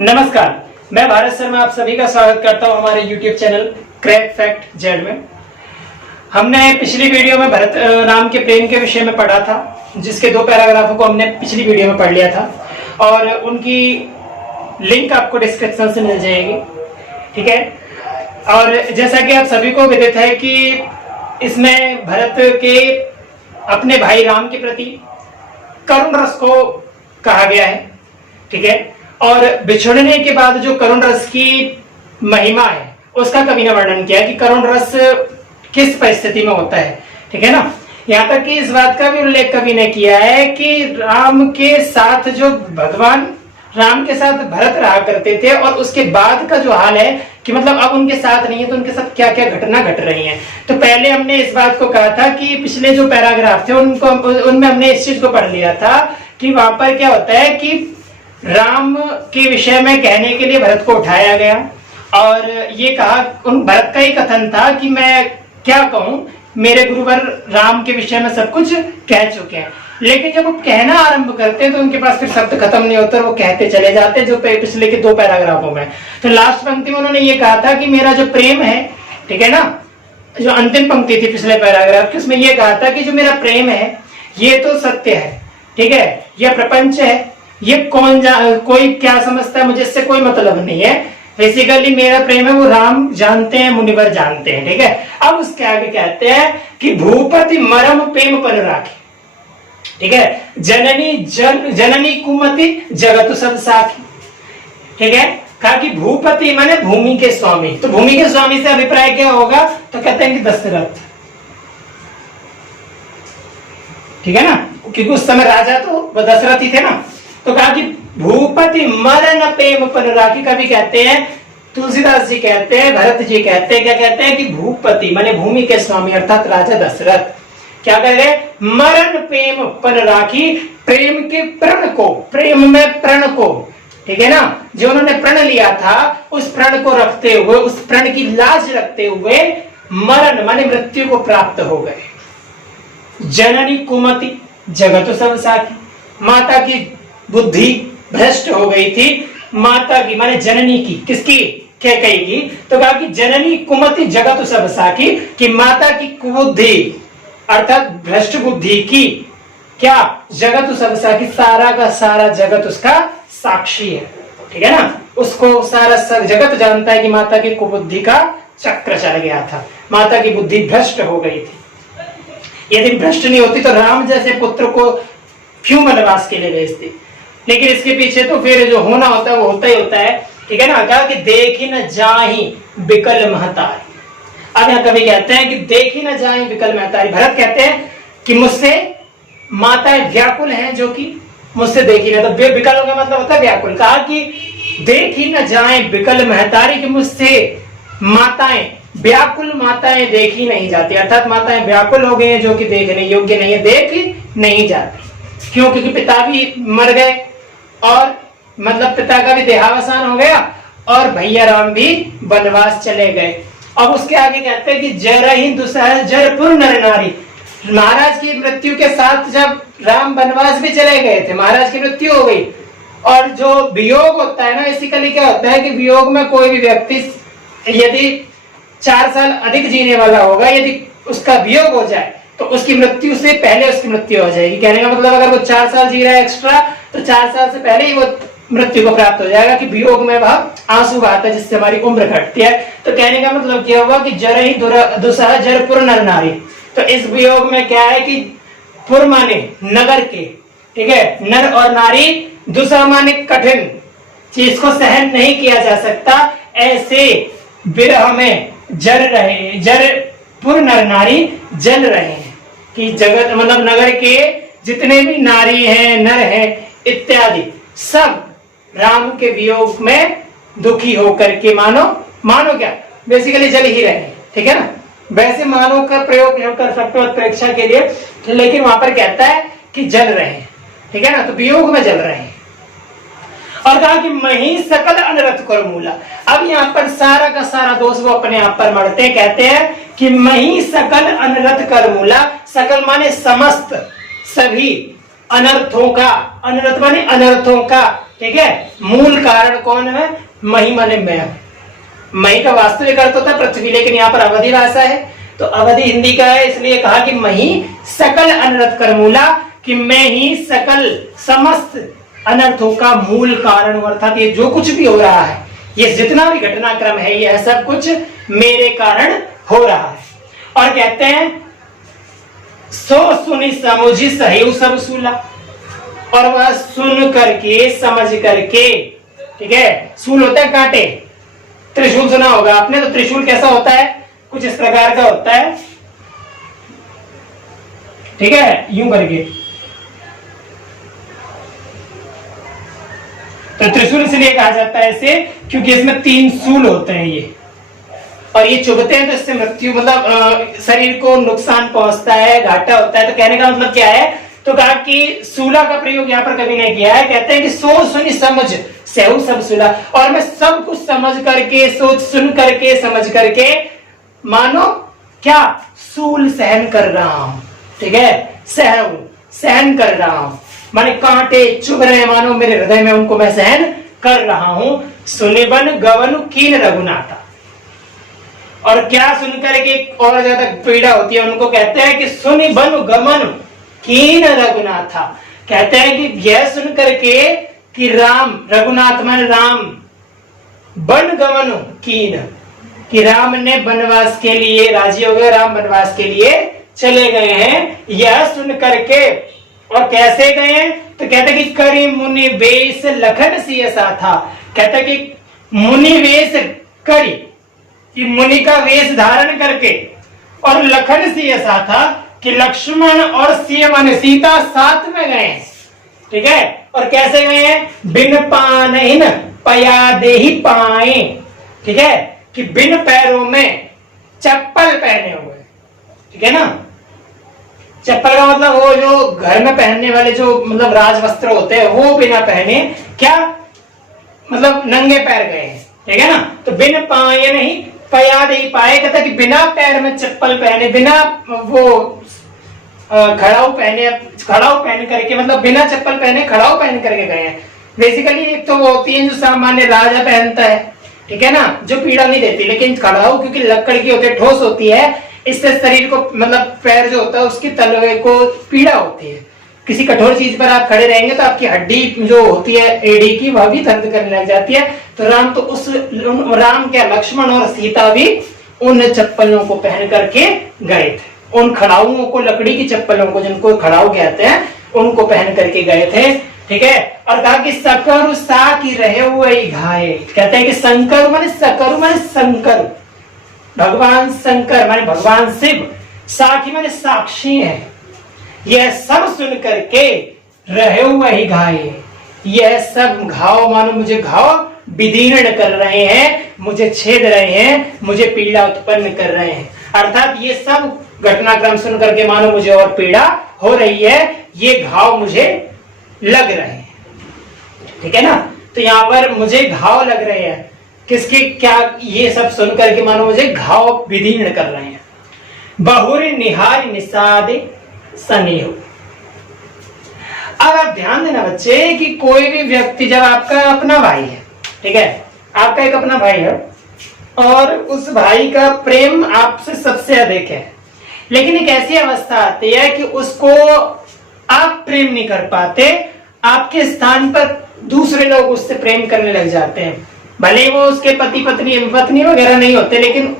नमस्कार, मैं भारत शर्मा आप सभी का स्वागत करता हूं हमारे YouTube channel crack fact Z में। हमने पिछली वीडियो में भरत राम के प्रेम के विषय में पढ़ा था, जिसके 2 पैराग्राफों को हमने पिछली वीडियो में पढ़ लिया था और उनकी लिंक आपको डिस्क्रिप्शन से मिल जाएगी। ठीक है, और जैसा कि आप सभी को विदित है कि इसमें भरत के अपने भाई राम के प्रति करुण रस को कहा गया है। ठीक है, और बिछुड़ने के बाद जो करुण रस की महिमा है उसका कवि ने वर्णन किया कि करुण रस किस परिस्थिति में होता है। ठीक है ना, यहाँ तक कि इस बात का भी उल्लेख कवि ने किया है कि राम के साथ जो भगवान राम के साथ भरत रहा करते थे और उसके बाद का जो हाल है कि मतलब अब उनके साथ नहीं है तो उनके साथ क्या क्या घटना घट रही है। तो पहले हमने इस बात को कहा था कि पिछले जो पैराग्राफ थे उनमें हमने इस चीज को पढ़ लिया था कि वहां पर क्या होता है कि राम के विषय में कहने के लिए भरत को उठाया गया और ये कहा, उन भरत का ही कथन था कि मैं क्या कहूं, मेरे गुरुवर राम के विषय में सब कुछ कह चुके हैं। लेकिन जब वो कहना आरंभ करते हैं तो उनके पास फिर शब्द खत्म नहीं होता, वो कहते चले जाते जो पिछले के 2 पैराग्राफों में। तो लास्ट पंक्ति में उन्होंने ये कहा था कि मेरा जो प्रेम है, ठीक है ना, जो अंतिम पंक्ति थी पिछले पैराग्राफ की, उसमें ये कहा था कि जो मेरा प्रेम है ये तो सत्य है, ठीक है, यह प्रपंच है, ये कोई क्या समझता है, मुझे इससे कोई मतलब नहीं है। बेसिकली मेरा प्रेम है वो राम जानते हैं, मुनिवर जानते हैं। ठीक है, अब उसके आगे कहते हैं कि भूपति मरम प्रेम पर राखी, ठीक है, जननी कुमति जगत सब साखी। ठीक है, कहा कि भूपति माने भूमि के स्वामी, तो भूमि के स्वामी से अभिप्राय क्या होगा, तो कहते हैं कि दशरथ। ठीक है ना, क्योंकि उस समय राजा तो दशरथ ही थे ना। तो कहा कि भूपति मरण प्रेम पर राखी। कवि कहते हैं, तुलसीदास जी कहते हैं, भरत जी कहते हैं, क्या कहते हैं कि भूपति माने भूमि के स्वामी अर्थात राजा दशरथ क्या कह रहे, मरण प्रेम पर राखी, प्रेम के प्रण को, प्रेम में प्रण को, ठीक है ना, जो उन्होंने प्रण लिया था उस प्रण को रखते हुए, उस प्रण की लाज रखते हुए मरण माने मृत्यु को प्राप्त हो गए। जननी कुमति जगत सब साखी, माता की बुद्धि भ्रष्ट हो गई थी, माता की माने जननी की, किसकी, कैकेयी की। तो कहा कि जननी कुमति जगत सब साखी, कि माता की कुबुद्धि अर्थात भ्रष्ट बुद्धि की क्या, जगत सब साखी, सारा का सारा जगत उसका साक्षी है। ठीक है ना, उसको सारा जगत जानता है कि माता की कुबुद्धि का चक्र चल गया था, माता की बुद्धि भ्रष्ट हो गई थी। यदि भ्रष्ट नहीं होती तो राम जैसे पुत्र को क्यों वनवास के लिए भेजते। लेकिन इसके पीछे तो फिर जो होना होता है वो होता ही होता है। ठीक है ना, कहा कि देखी न जाहि बिकल महतारी। अब यहाँ कवि कहते हैं कि देखी न जाहि बिकल महतारी। भरत कहते हैं कि मुझसे माताएं व्याकुल हैं, जो कि मुझसे देखी न, तो बिकल का मतलब होता है व्याकुल। कहा कि देखी न जाए बिकल महतारी, कि मुझसे माताएं व्याकुल, माताएं देखी नहीं जाती, अर्थात माताएं व्याकुल हो गई हैं जो कि देखने योग्य नहीं है, देख नहीं जाती। क्यों, क्योंकि पिता भी मर गए और मतलब पिता का भी देहावसान हो गया और भैया राम भी वनवास चले गए। अब उसके आगे कहते हैं कि जरहि दुसह जरपुर नर नारी। महाराज की मृत्यु के साथ जब राम वनवास भी चले गए थे, महाराज की मृत्यु हो गई, और जो वियोग होता है ना, बेसिकली क्या होता है कि वियोग में कोई भी व्यक्ति यदि 4 साल अधिक जीने वाला होगा, यदि उसका वियोग हो जाए तो उसकी मृत्यु से पहले उसकी मृत्यु हो जाएगी। कहने का मतलब अगर वो 4 साल जी रहा है एक्स्ट्रा, तो 4 साल से पहले ही वो मृत्यु को प्राप्त हो जाएगा, कि वियोग में वह आंसू बहाता है जिससे हमारी उम्र घटती है। तो कहने का मतलब क्या हुआ कि जरहि दुसह जरपुर नर नारी। तो इस वियोग में क्या है कि पुर माने नगर के, ठीक है, नर और नारी, दुसह माने कठिन चीज को सहन नहीं किया जा सकता, ऐसे विरह में जर रहे, जरपुर नर नारी जल रहे हैं, कि जगत मतलब नगर के जितने भी नारी हैं, नर हैं इत्यादि, सब राम के वियोग में दुखी होकर के मानो क्या, बेसिकली जल ही रहे। ठीक है ना, वैसे मानो का प्रयोग नहीं कर सकते उत्प्रेक्षा के लिए, लेकिन वहां पर कहता है कि जल रहे हैं। ठीक है ना, तो वियोग में जल रहे हैं। और कहा कि मही सकल अनरथ कर मूला। अब यहाँ पर सारा का सारा दोष वो अपने आप पर मरते हैं, कहते हैं कि मही सकल अनरथ कर मूला। सकल माने समस्त, सभी, अनर्थों का, अनर्थ माने अनर्थों का, ठीक है। मूल कारण कौन है? मही माने मैं। मही का वास्तविक अर्थ होता है पृथ्वी, लेकिन यहाँ पर अवधि भाषा है तो अवधि हिंदी का है, इसलिए कहा कि मही सकल अनर्थ कर मूला, कि मैं ही सकल समस्त अनर्थों का मूल कारण, अर्थात ये जो कुछ भी हो रहा है, ये जितना भी घटनाक्रम है, यह सब कुछ मेरे कारण हो रहा है। और कहते हैं सो सुनी समुझी सही सब सूला, और वह सुन करके समझ करके, ठीक है। सूल होता है कांटे, त्रिशूल सुना होगा आपने, तो त्रिशूल कैसा होता है? कुछ इस प्रकार का होता है, ठीक है, यूं करके। तो त्रिशूल इसलिए कहा जाता है इसे क्योंकि इसमें 3 सूल होते हैं ये, और ये चुभते हैं तो इससे मृत्यु, मतलब शरीर को नुकसान पहुंचता है, घाटा होता है। तो कहने का मतलब क्या है? तो कहा कि सूला का प्रयोग यहाँ पर कभी नहीं किया है। कहते हैं कि सोच सुनी समझ सहु सब सूला, और मैं सब कुछ समझ करके, सोच सुन करके, समझ करके, मानो क्या सूल सहन कर रहा हूं, ठीक है। सहन कर रहा हूं माने कांटे चुभ रहे हैं मानो मेरे हृदय में, उनको मैं सहन कर रहा हूं। सुनिबन गवन कीन रघुनाथा, और क्या सुनकर के और ज्यादा पीड़ा होती है उनको, कहते हैं कि सुनिबन गमन कीन रघुनाथा, कहते हैं कि यह सुन करके कि राम, रघुनाथ मान राम, वन गमन कीन, कि राम ने वनवास के लिए राजी हो गए, राम वनवास के लिए चले गए हैं। यह सुन करके, और कैसे गए? तो कहते कि करी मुनि वेश लखन सी ऐसा था, कहते कि मुनि वेश करी, कि मुनि का वेश धारण करके, और लखन सी ऐसा था कि लक्ष्मण और सीता साथ में गए, ठीक है। और कैसे गए हैं? बिन पानहिन पया देहि पाए, ठीक है, कि बिन पैरों में चप्पल पहने हुए, ठीक है ना। चप्पल का मतलब वो जो घर में पहनने वाले जो मतलब राज वस्त्र होते हैं, वो बिना पहने, क्या मतलब नंगे पैर गए, ठीक है ना। तो बिन पाए नहीं पया देहि पाए, कहता कि बिना पैर में चप्पल पहने, बिना वो खड़ाऊ पहन करके, मतलब बिना चप्पल पहने खड़ाऊ पहन करके गए हैं। बेसिकली एक तो वो होती है जो सामान्य राजा पहनता है, ठीक है ना, जो पीड़ा नहीं देती, लेकिन खड़ाऊ क्योंकि लकड़ की होती है, ठोस होती है, इससे शरीर को मतलब पैर जो होता है उसकी तलवे को पीड़ा होती है। किसी कठोर चीज पर आप खड़े रहेंगे तो आपकी हड्डी जो होती है एड़ी की, वह भी दर्द करने लग जाती है। तो राम क्या, लक्ष्मण और सीता भी उन चप्पलों को पहन करके गए थे, उन खड़ाऊओं को, लकड़ी की चप्पलों को जिनको खड़ाऊ कहते हैं, उनको पहन करके गए थे, ठीक है। और कहा कि सकरु सा की रहे हुए घाये, कहते हैं कि शंकर माने सकरु माने शंकर, भगवान शंकर माने भगवान शिव, साखी माने साक्षी है। यह सब सुन करके रहे हुए ही घाये, यह सब घाव मानो मुझे घाव विदीर्ण कर रहे हैं, मुझे छेद रहे हैं, मुझे पीड़ा उत्पन्न कर रहे हैं। अर्थात ये सब घटनाक्रम सुन करके मानो मुझे और पीड़ा हो रही है, ये घाव मुझे लग रहे हैं, ठीक है ना। तो यहाँ पर मुझे घाव लग रहे हैं, किसके, क्या, ये सब सुन करके मानो मुझे घाव विदीर्ण कर रहे हैं। बहुर निहार निषादे स्नेह। अब आप ध्यान देना बच्चे कि कोई भी व्यक्ति, जब आपका अपना भाई है, ठीक है, आपका एक अपना भाई है और उस भाई का प्रेम आपसे सबसे अधिक है, लेकिन एक ऐसी अवस्था आती है कि उसको आप प्रेम नहीं कर पाते, आपके स्थान पर दूसरे लोग उससे प्रेम करने लग जाते हैं। भले वो उसके पति पत्नी वगैरह नहीं होते, लेकिन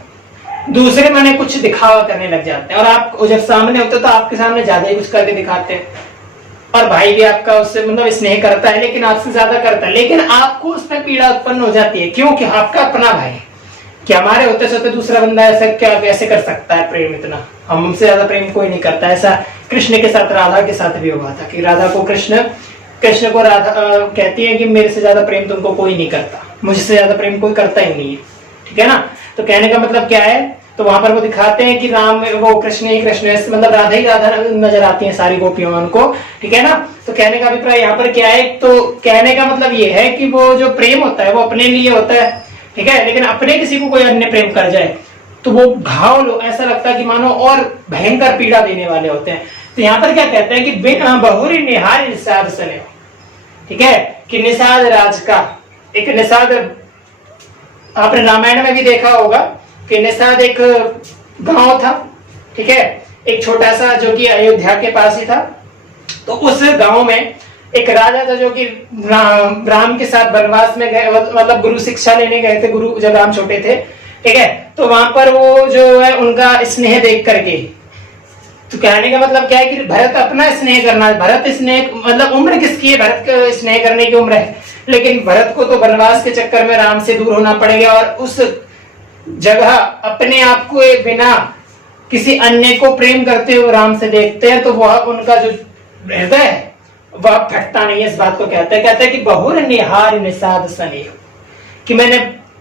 दूसरे माने कुछ दिखावा करने लग जाते हैं, और आप जब सामने होते तो आपके सामने ज्यादा ही कुछ करके दिखाते हैं। और भाई भी आपका उससे मतलब स्नेह करता है, लेकिन आपसे ज्यादा करता है, लेकिन आपको उसमें पीड़ा उत्पन्न हो जाती है। क्योंकि आपका अपना भाई है, कि हमारे होते सोते दूसरा बंदा ऐसा क्या कैसे कर सकता है प्रेम इतना, हमसे ज्यादा प्रेम कोई नहीं करता। ऐसा कृष्ण के साथ, राधा के साथ भी हुआ था कि राधा को कृष्ण को राधा कहती है कि मेरे से ज्यादा प्रेम तुमको कोई नहीं करता, मुझसे ज्यादा प्रेम कोई करता ही नहीं है, ठीक है ना। तो कहने का मतलब क्या है, तो वहां पर वो दिखाते हैं कि राम वो कृष्ण ही कृष्ण है, मतलब राधा ही राधा नजर आती है सारी गोपियों उनको, ठीक है ना। तो कहने का अभिप्राय यहाँ पर क्या है, तो कहने का मतलब ये है कि वो जो प्रेम होता है वो अपने लिए होता है, ठीक है, लेकिन अपने किसी को कोई अन्य प्रेम कर जाए तो वो घाव ऐसा लगता है कि मानो और भयंकर पीड़ा देने वाले होते हैं। तो यहाँ पर क्या कहते हैं कि बिन बहुरी निहार निषाद सने, ठीक है, कि निषाद राज का एक निषाद, आपने रामायण में भी देखा होगा कि निषाद एक गांव था, ठीक है, एक छोटा सा जो कि अयोध्या के पास ही था। तो उस गांव में एक राजा था जो कि राम के साथ वनवास में गए, मतलब गुरु शिक्षा लेने गए थे, गुरु जब राम छोटे थे, ठीक है। तो वहां पर वो जो है उनका स्नेह देख करके, तो कहने का मतलब क्या है कि भरत अपना स्नेह करना है, भरत स्नेह मतलब उम्र किसकी है, भरत का स्नेह करने की उम्र है, लेकिन भरत को तो वनवास के चक्कर में राम से दूर होना पड़ेगा और उस जगह अपने आप को बिना किसी अन्य को प्रेम करते हुए राम से देखते हैं, तो वह उनका जो हृदय है वह फटता नहीं है। इस बात को कहते हैं कि बहुर निहार निषाद स्नेह, कि मैंने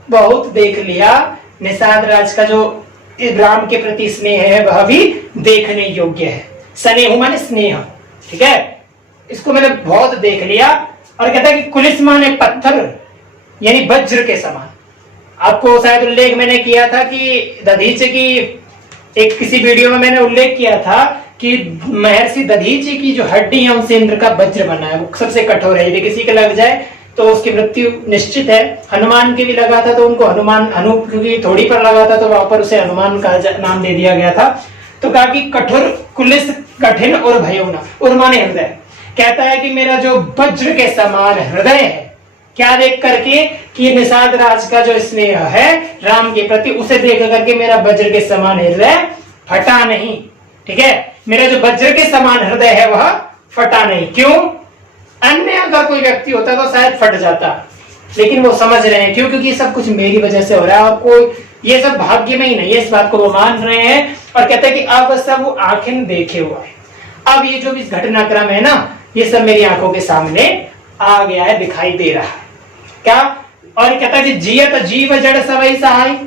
बहुत देख लिया निषाद राज का जो राम के प्रति स्नेह है वह भी देखने योग्य है। स्नेह माने स्नेह, ठीक है, इसको मैंने बहुत देख लिया। और कहता है कि कुलिस माने पत्थर यानी वज्र के समान। आपको शायद उल्लेख मैंने किया था कि दधीच की एक किसी वीडियो में मैंने उल्लेख किया था कि महर्षि दधीचि की जो हड्डी है उनसे इंद्र का वज्र बना है, वो सबसे कठोर है, यदि किसी के लग जाए तो उसकी मृत्यु निश्चित है। हनुमान के भी लगा था तो उनको हनु क्योंकि थोड़ी पर लगा था तो वहां पर उसे हनुमान का नाम दे दिया गया था। तो कहा कि कठोर कुलिस कठिन और भयोना, और माने हृदय, कहता है कि मेरा जो वज्र के समान हृदय है, क्या देख करके कि निषाद राज का जो स्नेह है राम के प्रति, उसे देख करके मेरा वज्र के समान हृदय फटा नहीं, ठीक है, मेरा जो वज्र के समान हृदय है वह फटा नहीं। क्यों? अन्य अगर कोई व्यक्ति होता तो शायद फट जाता, लेकिन वो समझ रहे हैं क्यों, क्योंकि सब कुछ मेरी वजह से हो रहा है और कोई ये सब भाग्य में ही नहीं है, इस बात को वो मान रहे हैं। और कहते हैं कि अब सब वो आंखें देखे हुआ है, अब ये जो भी घटनाक्रम है ना ये सब मेरी आंखों के सामने आ गया है, दिखाई दे रहा है। क्या? और कहता है कि जियत जीव जड़ सवई सहाय।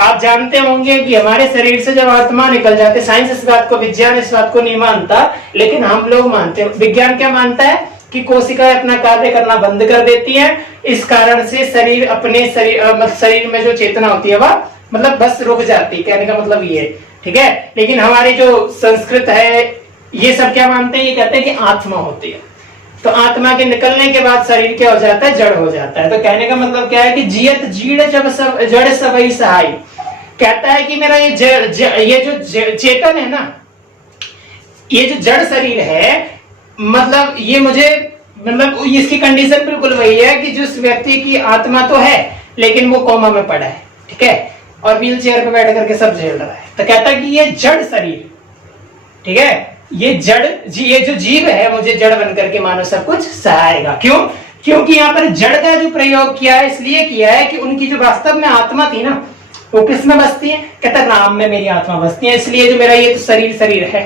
आप जानते होंगे कि हमारे शरीर से जब आत्मा निकल जाते, साइंस इस बात को, विज्ञान इस बात को नहीं मानता, लेकिन हम लोग मानते हैं। विज्ञान क्या मानता है कि कोशिकाएं अपना कार्य करना बंद कर देती हैं, इस कारण से शरीर अपने शरीर में जो चेतना होती है वह मतलब बस रुक जाती है, कहने का मतलब ये, ठीक है। लेकिन हमारी जो संस्कृत है ये सब क्या मानते हैं, ये कहते हैं कि आत्मा होती है, तो आत्मा के निकलने के बाद शरीर क्या हो जाता है, जड़ हो जाता है। तो कहने का मतलब क्या है कि जियत जीड़ जब सब जड़ सबई सहाय, कहता है कि मेरा ये जो चेतन है ना, ये जो जड़ शरीर है, मतलब ये मुझे मतलब इसकी कंडीशन बिल्कुल वही है कि जिस व्यक्ति की आत्मा तो है लेकिन वो कोमा में पड़ा है, ठीक है, और व्हील चेयर पे बैठ करके सब झेल रहा है। तो कहता है कि ये जड़ शरीर, ठीक है, ये ये जो जीव है मुझे जड़ बन करके मानो सब कुछ सहायगा। क्यों? क्योंकि यहाँ पर जड़ का जो प्रयोग किया है इसलिए किया है कि उनकी जो वास्तव में आत्मा थी ना वो किस में बसती है, कहता राम में मेरी आत्मा बसती है, इसलिए जो मेरा ये तो शरीर है,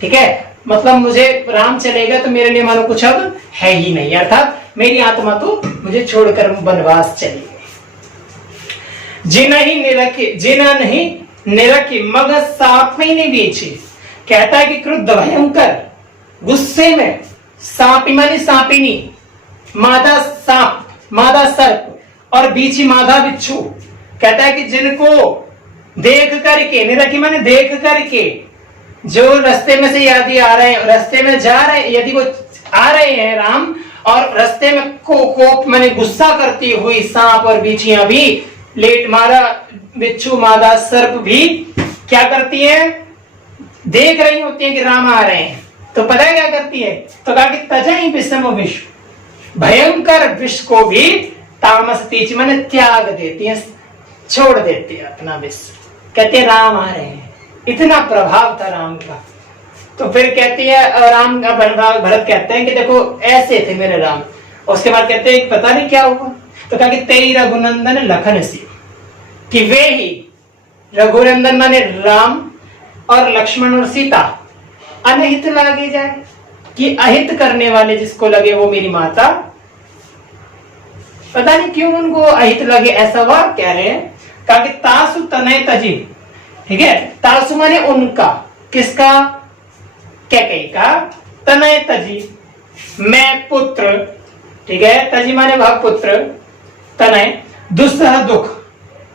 ठीक है, मतलब मुझे राम चलेगा तो मेरे लिए मानो कुछ अब है ही नहीं, अर्थात मेरी आत्मा तो मुझे छोड़कर वनवास चली गई। जिना नहीं निरखी मगर सांप में नहीं बेची, कहता है कि क्रुद्ध भयंकर गुस्से में सांपी मानी सांपिनी, मादा सांप मादा सर्प और बीची मादा बिच्छू, कहता है कि जिनको देख करके, निरखी माने देख करके, जो रास्ते में से यदि आ रहे हैं, रास्ते में जा रहे हैं, यदि वो आ रहे हैं राम और रास्ते में कोप माने गुस्सा करती हुई सांप और बीचियां भी, लेट मारा बिच्छू मादा सर्प भी क्या करती है, देख रही होती है कि राम आ रहे हैं, तो पता है क्या करती है, तो कहा कि तजई विषम विष, भयंकर विष को भी तामस तीच माने त्याग देती है, छोड़ देती है अपना विष, कहते हैं राम आ रहे हैं, इतना प्रभाव था राम का। तो फिर कहती है राम का भरत कहते हैं कि देखो ऐसे थे मेरे राम, उसके बाद कहते हैं पता नहीं क्या हुआ, तो कहा कि तेरी रघुनंदन लखन सी, कि वे ही रघुनंदन माने राम और लक्ष्मण और सीता अनहित लगे जाए, कि अहित करने वाले जिसको लगे वो मेरी माता, पता नहीं क्यों उनको अहित लगे, ऐसा वह कह रहे हैं। कहा कि तासु तनय तजी, ठीक है, तासु माने उनका, किसका, कैकेयी का, तनय तजी मैं पुत्र, ठीक है, तजी माने वह पुत्र, तनय दुस्सह दुख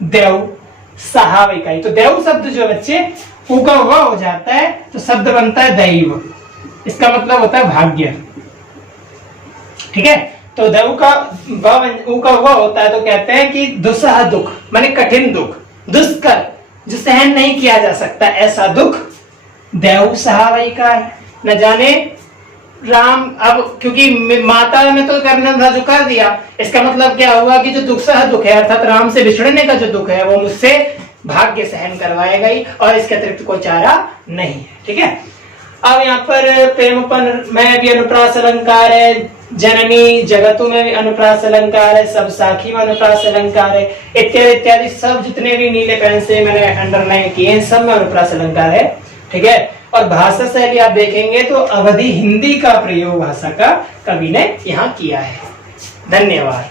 देव सहाविकाई, तो देव शब्द जो बच्चे ऊ का व हो जाता है तो शब्द बनता है दैव, इसका मतलब होता है भाग्य। ठीक है, तो दैव का ऊ का व होता है तो कहते हैं कि दुस्सह दुख माने कठिन दुख, दुष्कर जो सहन नहीं किया जा सकता ऐसा दुख दैव सहावई का है। न जाने राम, अब क्योंकि माता ने तो करना था जो कर दिया, इसका मतलब क्या हुआ कि जो दुस्सह दुख है अर्थात राम से बिछड़ने का जो दुख है वो मुझसे भाग्य सहन करवाएगा ही, और इसके अतिरिक्त कोई चारा नहीं है। ठीक है, अब यहाँ पर प्रेमपन में भी अनुप्रास अलंकार है, जननी जगतु में भी अनुप्रास अलंकार है, सब साखी में अनुप्रास अलंकार है, इत्यादि इत्यादि सब जितने भी नीले पेन से मैंने अंडरलाइन किए हैं सब में अनुप्रास अलंकार है। ठीक है, और भाषा शैली आप देखेंगे तो अवधि हिंदी का प्रयोग भाषा का कवि ने यहाँ किया है। धन्यवाद।